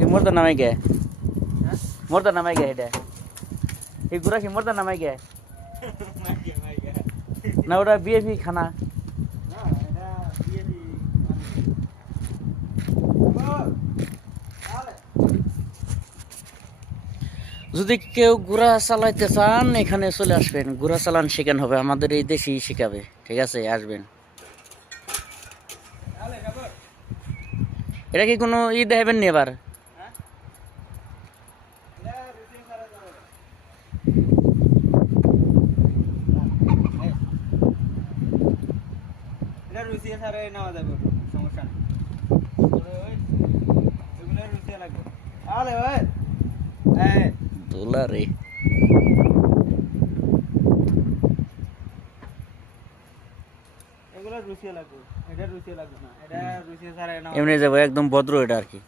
কি মোরদা নামাই গে মোরদা নামাই গে এটা এই গুড়া কি মোরদা নামাই গে না ওটা বিএপি খানা যদি কেউ ঘোড়া চালাইতে চান এখানে চলে আসবেন, ঘোড়া চালান শেখানো হবে, আমাদের এই দেশেই শেখাবে। ঠিক আছে, আসবেন। এটা কি কোনো দেখাবেন নি এবার? দোলারে এমনি যাবো একদম ভদ্র এটা আর কি।